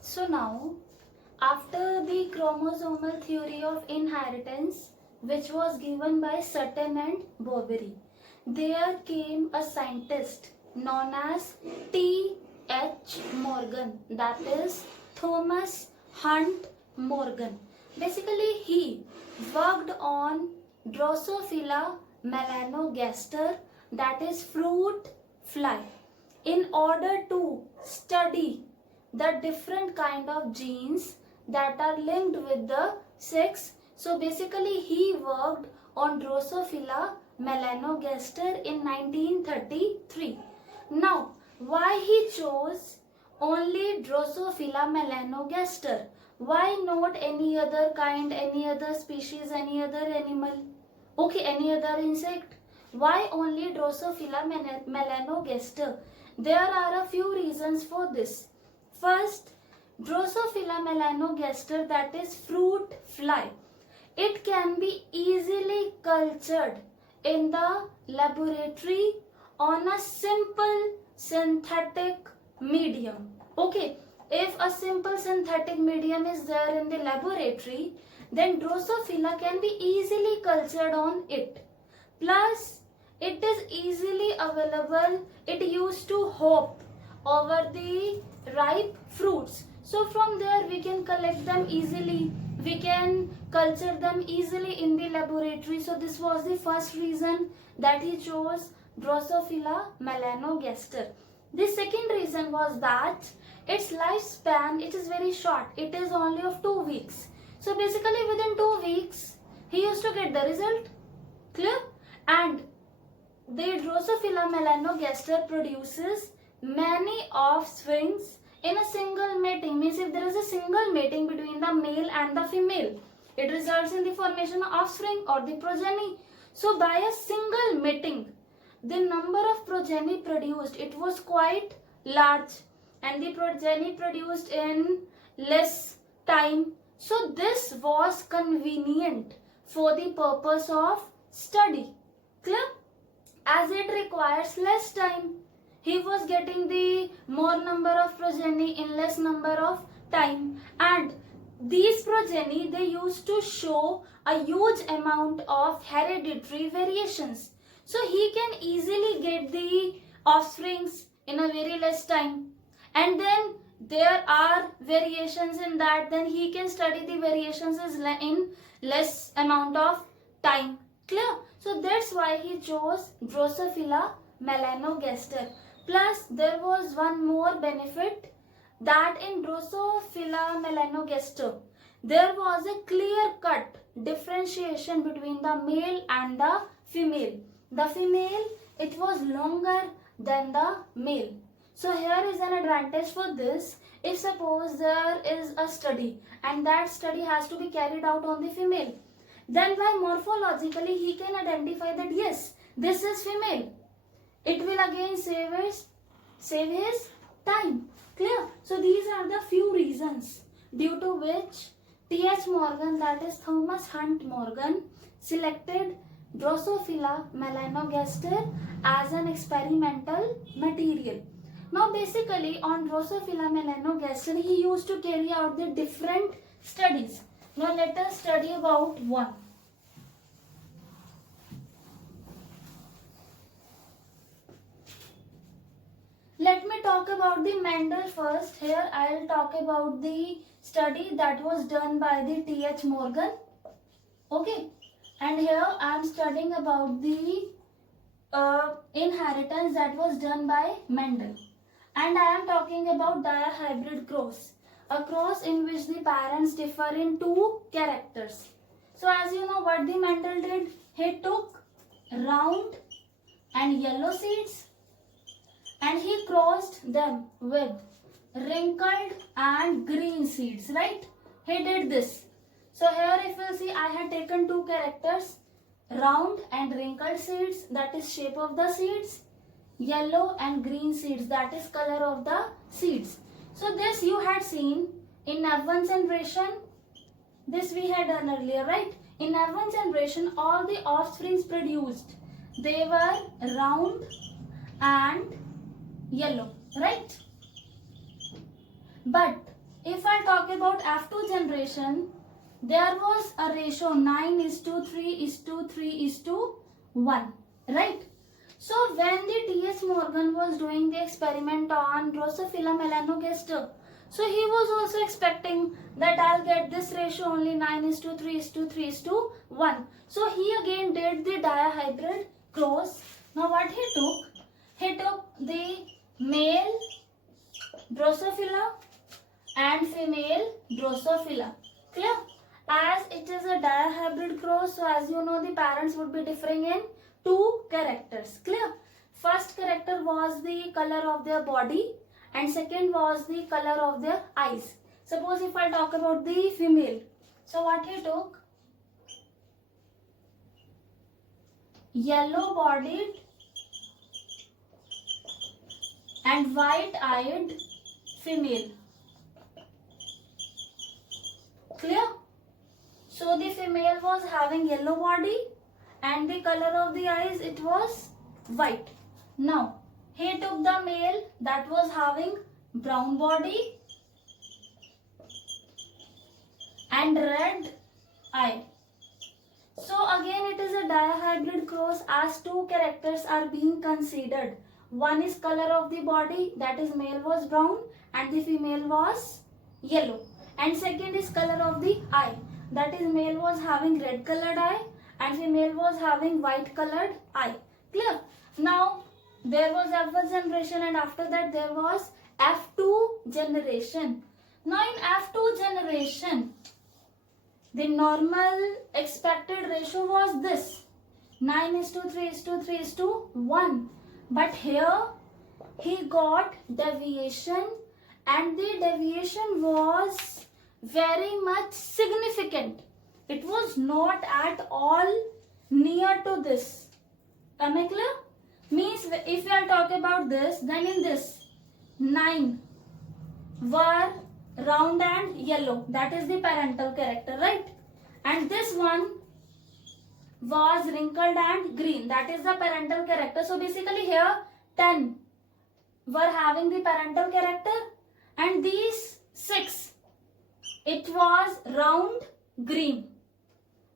So now, after the chromosomal theory of inheritance, which was given by Sutton and Boveri, there came a scientist known as T.H. Morgan, that is Thomas Hunt Morgan. Basically, he worked on Drosophila melanogaster, that is fruit fly, in order to study the different kind of genes that are linked with the sex. So basically he worked on Drosophila melanogaster in 1933. Now, why he chose only Drosophila melanogaster? Why not any other kind, any other species, any other animal? Okay, any other insect? Why only Drosophila melanogaster? There are a few reasons for this. First, Drosophila melanogaster, that is fruit fly. It can be easily cultured in the laboratory on a simple synthetic medium. Okay, if a simple synthetic medium is there in the laboratory, then Drosophila can be easily cultured on it. Plus, it is easily available. It used to hop over the ripe fruits. So from there we can collect them easily. We can culture them easily in the laboratory. So this was the first reason that he chose Drosophila melanogaster. The second reason was that its lifespan, it is very short. It is only of 2 weeks. So basically within 2 weeks he used to get the result. Clear? And the Drosophila melanogaster produces many offsprings in a single mating. Means if there is a single mating between the male and the female, it results in the formation of offspring or the progeny. So by a single mating, the number of progeny produced, it was quite large, and the progeny produced in less time. So this was convenient for the purpose of study. Clear? As it requires less time, he was getting the more number of progeny in less number of time, and these progeny, they used to show a huge amount of hereditary variations. So he can easily get the offsprings in a very less time, and then there are variations in that, then he can study the variations in less amount of time. Clear? So that's why he chose Drosophila melanogaster. Plus there was one more benefit, that in Drosophila melanogaster there was a clear cut differentiation between the male and the female. The female, it was longer than the male. So here is an advantage for this. If suppose there is a study and that study has to be carried out on the female, then by morphologically he can identify that yes, this is female. It will again save his time. Clear? So these are the few reasons due to which T.H. Morgan, that is Thomas Hunt Morgan, selected Drosophila melanogaster as an experimental material. Now basically on Drosophila melanogaster he used to carry out the different studies. Now let us study about one. Let me talk about the Mendel first. Here I will talk about the study that was done by the T.H. Morgan. Okay. And here I am studying about the inheritance that was done by Mendel. And I am talking about dihybrid cross. A cross in which the parents differ in 2 characters. So as you know what the Mendel did, he took round and yellow seeds and he crossed them with wrinkled and green seeds, right? He did this. So here if you see, I had taken 2 characters, round and wrinkled seeds, that is shape of the seeds, yellow and green seeds, that is color of the seeds. So this you had seen in F1 generation, this we had done earlier, right? In F1 generation, all the offsprings produced, they were round and yellow, right? But if I talk about F2 generation, there was a ratio 9:3:3:1, right? So when the T.H. Morgan was doing the experiment on Drosophila melanogaster, so he was also expecting that I'll get this ratio only 9:3:3:1. So he again did the dihybrid cross. Now what he took the male Drosophila and female Drosophila. Clear? As it is a dihybrid cross, so as you know, the parents would be differing in two characters. Clear? First character was the color of their body and second was the color of their eyes. Suppose if I talk about the female, so what he took? Yellow bodied and white eyed female. Clear? So the female was having yellow body and the color of the eyes, it was white. Now he took the male that was having brown body and red eye. So again it is a dihybrid cross as two characters are being considered. One is color of the body, that is male was brown and the female was yellow. And second is color of the eye, that is male was having red colored eye and female was having white colored eye. Clear? Now there was F1 generation and after that there was F2 generation. Now in F2 generation, the normal expected ratio was this 9:3:3:1. But here he got deviation and the deviation was very much significant. It was not at all near to this. Am I clear? Means if we are talking about this, then in this 9 were round and yellow, that is the parental character, right? And this one was wrinkled and green, that is the parental character. So basically here 10 were having the parental character and these 6, it was round green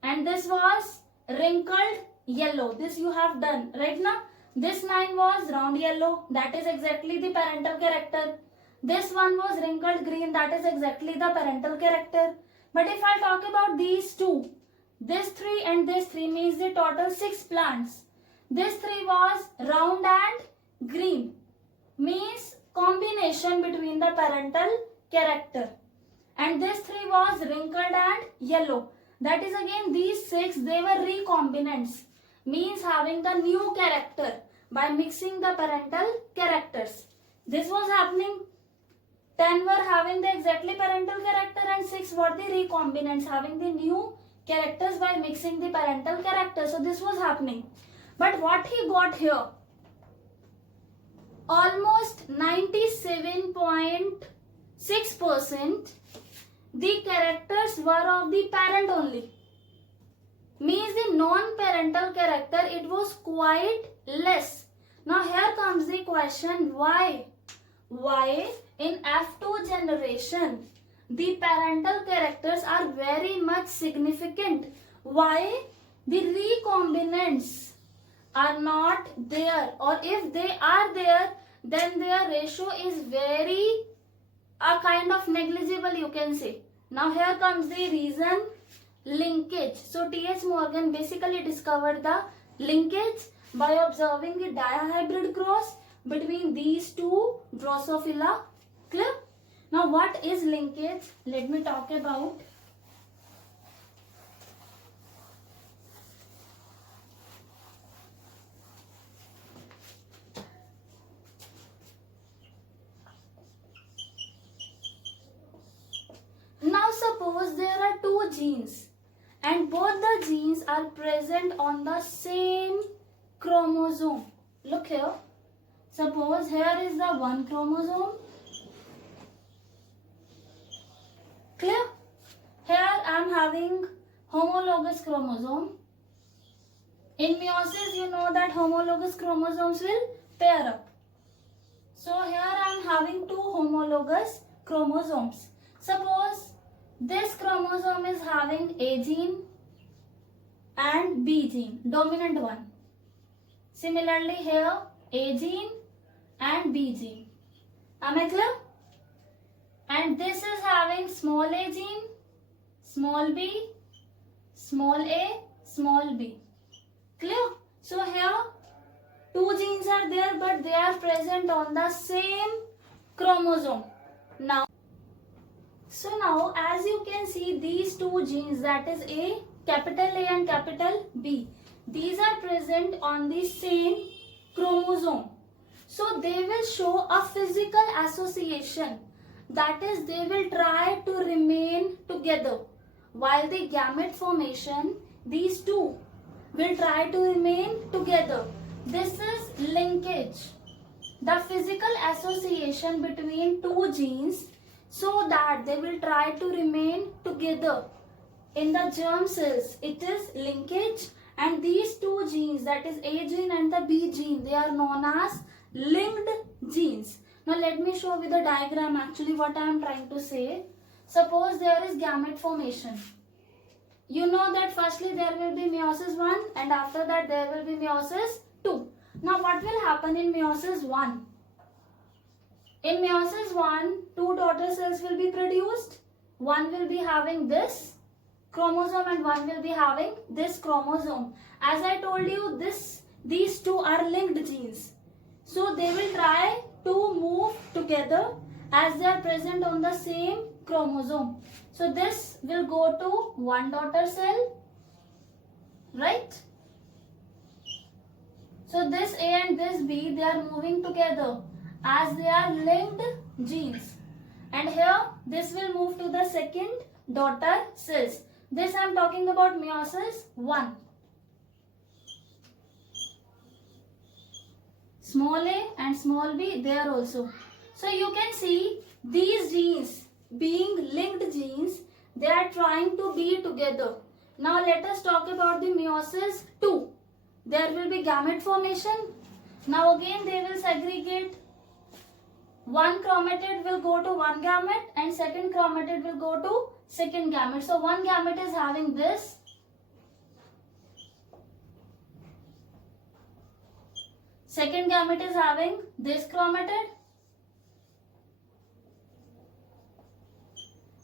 and this was wrinkled yellow. This you have done right now. This 9 was round yellow, that is exactly the parental character. This one was wrinkled green, that is exactly the parental character. But if I talk about these two, this 3 and this 3 means the total 6 plants. This 3 was round and green, means combination between the parental character. And this 3 was wrinkled and yellow. That is again these 6, they were recombinants, means having the new character by mixing the parental characters. This was happening. 10 were having the exactly parental character and 6 were the recombinants having the new characters by mixing the parental character. So this was happening. But what he got here, almost 97.6% the characters were of the parent only. Means the non-parental character, it was quite less. Now here comes the question, why? Why in F2 generation the parental characters are very much significant? Why the recombinants are not there, or if they are there then their ratio is very a kind of negligible, you can say. Now here comes the reason, linkage. So T.H. Morgan basically discovered the linkage by observing the dihybrid cross between these two Drosophila. Clear? Now what is linkage? Let me talk about. Now suppose there are two genes and both the genes are present on the same chromosome. Look here. Suppose here is the one chromosome. Clear? Here I am having homologous chromosome. In meiosis, you know that homologous chromosomes will pair up. So here I am having two homologous chromosomes. Suppose this chromosome is having A gene and B gene, dominant one. Similarly here A gene and B gene. Am I clear? And this is having small a gene, small b, small a, small b. Clear? So here two genes are there, but they are present on the same chromosome. Now as you can see, these two genes, that is A, capital A and capital B, these are present on the same chromosome. So they will show a physical association. That is, they will try to remain together. While the gamete formation, these two will try to remain together. This is linkage. The physical association between two genes so that they will try to remain together. In the germ cells, it is linkage, and these two genes, that is A gene and the B gene, they are known as linked genes. Now let me show with the diagram actually what I am trying to say. Suppose there is gamete formation. You know that firstly there will be meiosis 1 and after that there will be meiosis 2. Now what will happen in meiosis 1? In meiosis 1, two daughter cells will be produced. One will be having this chromosome and one will be having this chromosome. As I told you, these two are linked genes. So they will try to move together as they are present on the same chromosome. So this will go to one daughter cell, right? So this A and this B, they are moving together as they are linked genes. And here this will move to the second daughter cells. This I am talking about meiosis 1. Small a and small b, there also. So you can see these genes being linked genes, they are trying to be together. Now let us talk about the meiosis 2. There will be gamete formation. Now again they will segregate. One chromatid will go to one gamete and second chromatid will go to second gamete. So one gamete is having this. Second gamete is having this chromatid.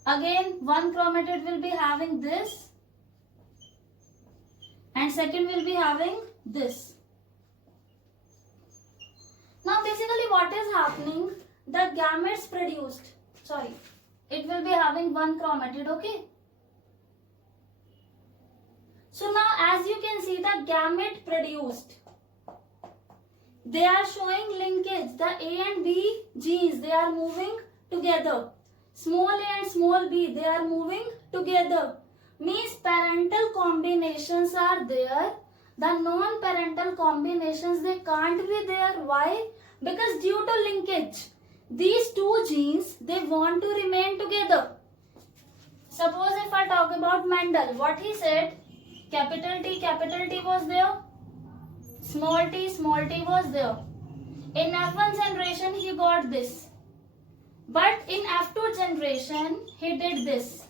Again, one chromatid will be having this. And second will be having this. Now basically what is happening? The gametes produced, it will be having one chromatid, okay? So now as you can see, the gamete produced, they are showing linkage. The A and B genes, they are moving together. Small a and small b, they are moving together. Means parental combinations are there. The non-parental combinations, they can't be there. Why? Because due to linkage, these two genes, they want to remain together. Suppose if I talk about Mendel, what he said, capital T was there, small t was there. In F1 generation, he got this. But in F2 generation, he did this.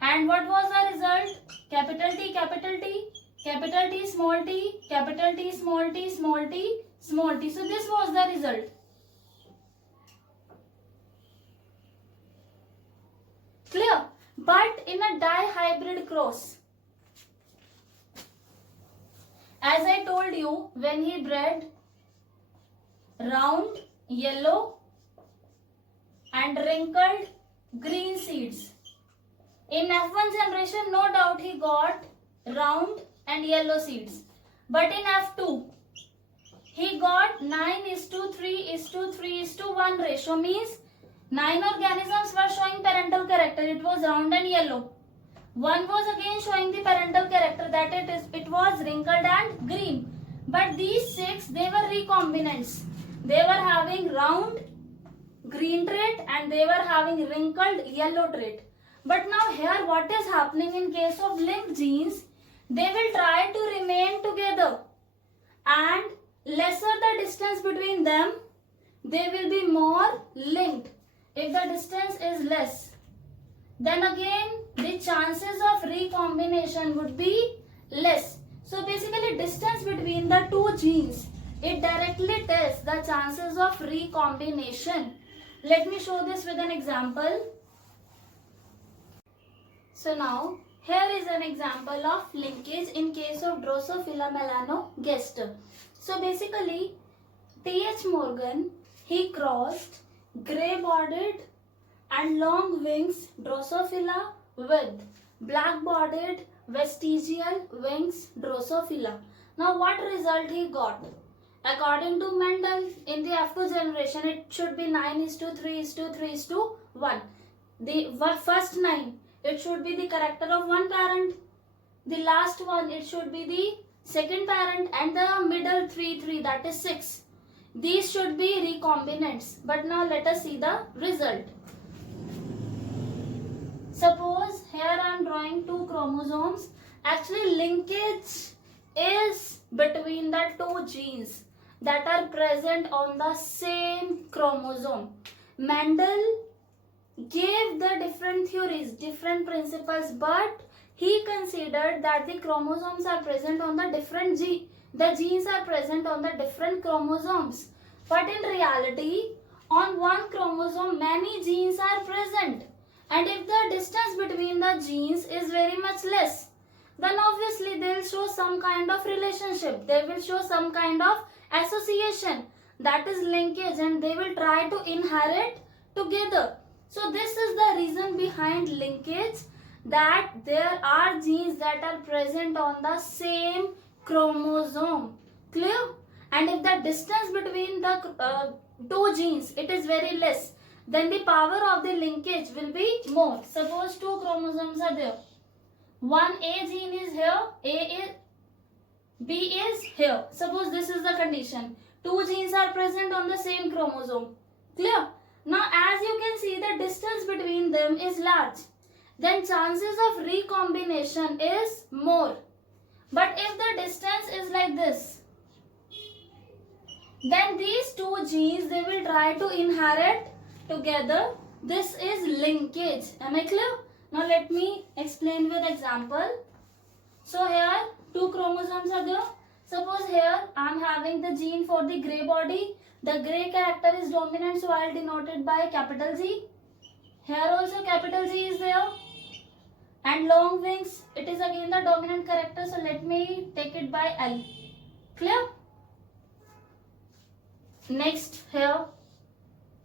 And what was the result? Capital T, capital T, small t, capital T, small t, small t, small t. So this was the result. Clear? But in a dihybrid cross, as I told you, when he bred round, yellow and wrinkled green seeds. In F1 generation, no doubt he got round and yellow seeds. But in F2, he got 9:3:3:1 ratio, means 9 organisms were showing parental character. It was round and yellow. One was again showing the parental character, that it was wrinkled and green. But these 6, they were recombinants. They were having round green trait and they were having wrinkled yellow trait. But now here what is happening in case of linked genes, they will try to remain together, and lesser the distance between them, they will be more linked. If the distance is less, then again the chances of recombination would be less. So basically distance between the two genes, it directly tells the chances of recombination. Let me show this with an example. So now here is an example of linkage in case of Drosophila melanogaster. So basically T.H. Morgan, he crossed grey-bodied and long wings Drosophila with black-bodied vestigial wings Drosophila. Now what result he got? According to Mendel, in the F2 generation it should be 9:3:3:1. The first 9, it should be the character of one parent. The last one, it should be the second parent, and the middle 3, that is 6. These should be recombinants. But now let us see the result. Suppose here I am drawing two chromosomes. Actually linkage is between the two genes that are present on the same chromosome. Mendel gave the different theories, different principles, but he considered that the chromosomes are present on the different the genes are present on the different chromosomes. But in reality, on one chromosome many genes are present, and if the distance between the genes is very much less, then obviously they will show some kind of relationship, they will show some kind of association, that is linkage, and they will try to inherit together. So this is the reason behind linkage, that there are genes that are present on the same chromosome. Clear? And if the distance between the two genes, it is very less, then the power of the linkage will be more. Suppose two chromosomes are there. One A gene is here, B is here. Suppose this is the condition. Two genes are present on the same chromosome. Clear? Now as you can see, the distance between them is large. Then chances of recombination is more. But if the distance is like this, then these two genes, they will try to inherit together. This is linkage. Am I clear? Now let me explain with example. So here two chromosomes are there. Suppose here I am having the gene for the grey body. The grey character is dominant, so I will denote it by capital G. Here also capital G is there. And long wings, it is again the dominant character, so let me take it by L. Clear? Next here,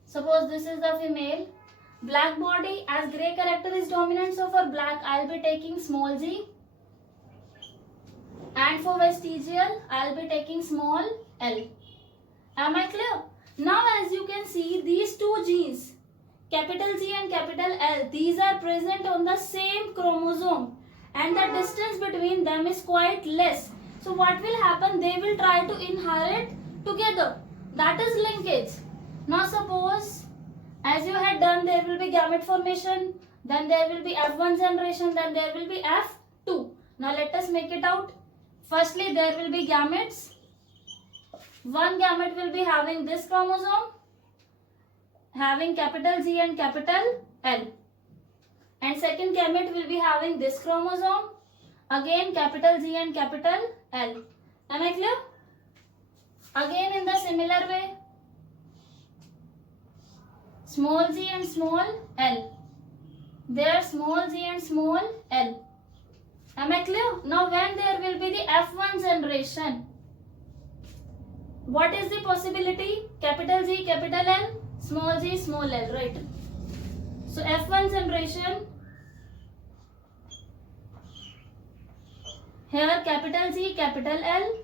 suppose this is the female. Black body, as grey character is dominant, so for black I will be taking small g. And for vestigial, I will be taking small l. Am I clear? Now as you can see, these two genes, capital G and capital L, these are present on the same chromosome, and the distance between them is quite less. So what will happen? They will try to inherit together. That is linkage. Now suppose, as you had done, there will be gamete formation, then there will be F1 generation, then there will be F2. Now let us make it out. Firstly, there will be gametes. One gamete will be having this chromosome, having capital G and capital L. And second gamete will be having this chromosome, again capital G and capital L. Am I clear? Again in the similar way, small g and small l. There small g and small l. Am I clear? Now when there will be the F1 generation, what is the possibility? Capital G, capital L, small g, small l, right? So F1 generation, here capital G, capital L,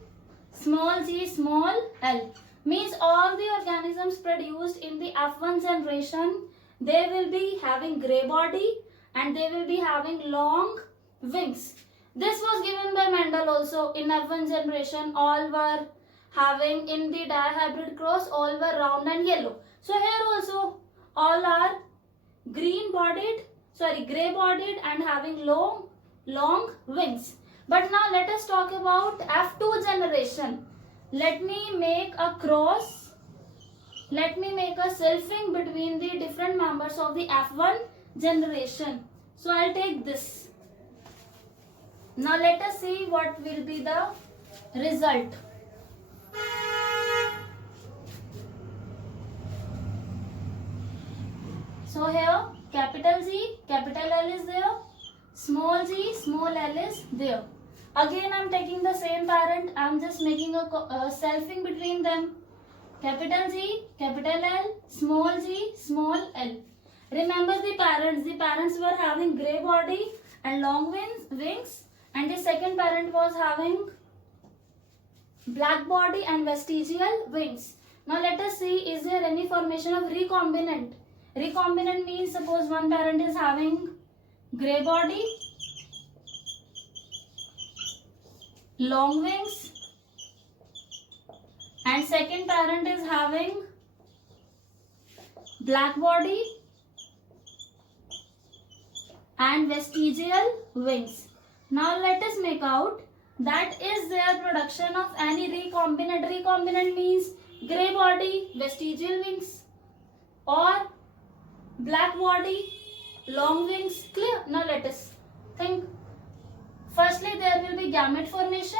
small g, small l. Means all the organisms produced in the F1 generation, they will be having grey body and they will be having long wings. This was given by Mendel also. In F1 generation, all were having, in the dihybrid cross, all were round and yellow. So here also all are grey bodied and having long wings. But now let us talk about F2 generation. Let me make a cross. let me make a selfing between the different members of the F1 generation. So I'll take this. Now let us see what will be the result. So here capital Z, capital L is there, small z, small l is there. Again I am taking the same parent, I am just making a selfing between them. Capital Z, capital L, small z, small l. Remember the parents were having grey body and long wings, and the second parent was having black body and vestigial wings. Now let us see, is there any formation of recombinant? Recombinant means suppose one parent is having grey body, long wings, and second parent is having black body and vestigial wings. Now let us make out that is there production of any recombinant. Recombinant means grey body, vestigial wings, or black body, long wings. Clear? Now let us think. Firstly, there will be gamete formation.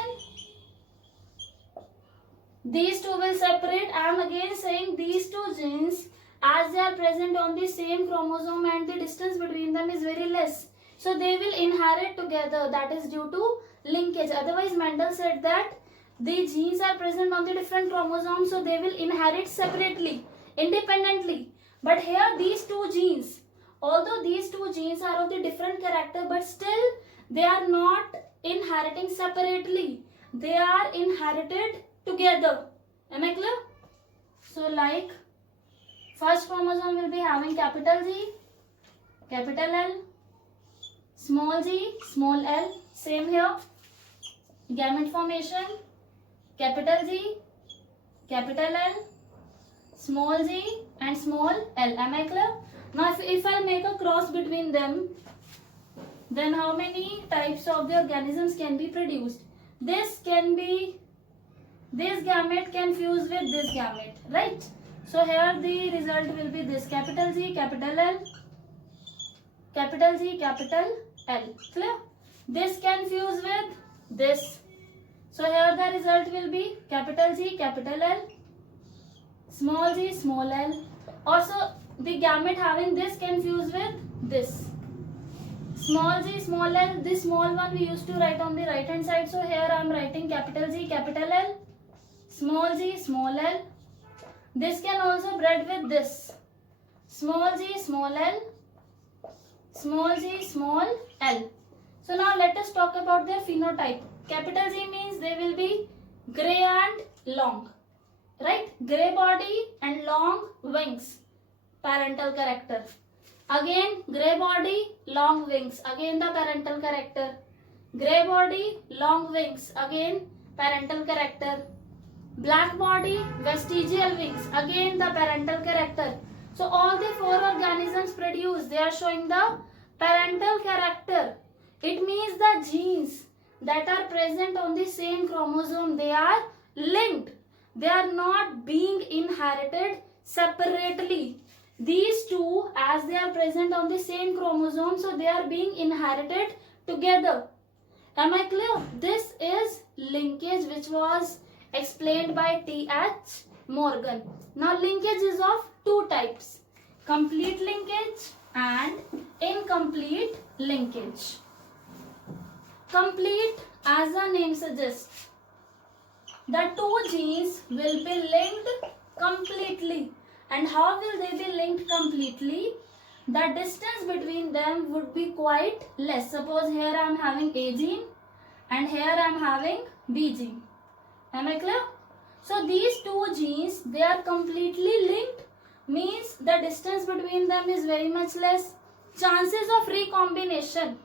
These two will separate. I am again saying these two genes, as they are present on the same chromosome and the distance between them is very less, so they will inherit together. That is due to linkage. Otherwise, Mendel said that the genes are present on the different chromosomes, so they will inherit separately, independently. But here these two genes, although these two genes are of the different character, but still they are not inheriting separately. They are inherited together. Am I clear? So like first chromosome will be having capital Z, capital L, small z, small l. Same here. Gamete formation, capital Z, capital L, small z and small l. Am I clear? Now if I make a cross between them, then how many types of the organisms can be produced? This gamete can fuse with this gamete, right? So here the result will be this: capital Z, capital L, capital Z, capital L. Clear? This can fuse with this. So here the result will be capital Z, capital L, small z, small l. Also the gamete having this can fuse with this. Small z, small l. This small one we used to write on the right hand side. So here I am writing capital Z, capital L, small z, small l. This can also bred with this. Small z, small l, small z, small l. So now let us talk about their phenotype. Capital Z means they will be grey and long. Right? Grey body and long wings. Parental character. Again grey body, long wings. Again the parental character. Grey body, long wings. Again parental character. Black body, vestigial wings. Again the parental character. So all the four organisms produced, they are showing the parental character. It means the genes that are present on the same chromosome, they are linked. They are not being inherited separately. These two, as they are present on the same chromosome, so they are being inherited together. Am I clear? This is linkage which was explained by T.H. Morgan. Now linkage is of two types: complete linkage and incomplete linkage. Complete, as the name suggests, the two genes will be linked completely. And how will they be linked completely? The distance between them would be quite less. Suppose here I am having A gene and here I am having B gene. Am I clear? So these two genes, they are completely linked, means the distance between them is very much less. Chances of recombination,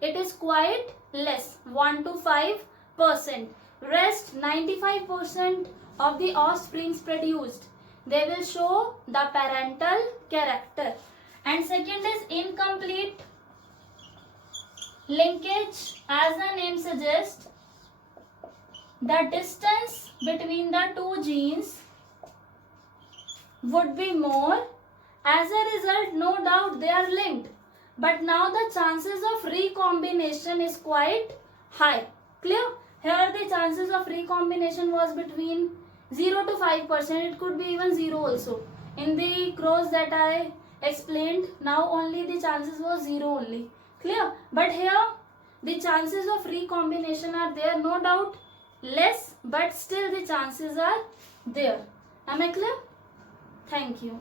it is quite less, 1 to 5%. Rest 95% of the offsprings produced, they will show the parental character. And second is incomplete linkage. As the name suggests, the distance between the two genes would be more. As a result, no doubt they are linked. But now the chances of recombination is quite high. Clear? Here the chances of recombination was between 0 to 5%. It could be even 0 also. In the crows that I explained, now only the chances was 0 only. Clear? But here the chances of recombination are there, no doubt less, but still the chances are there. Am I clear? Thank you.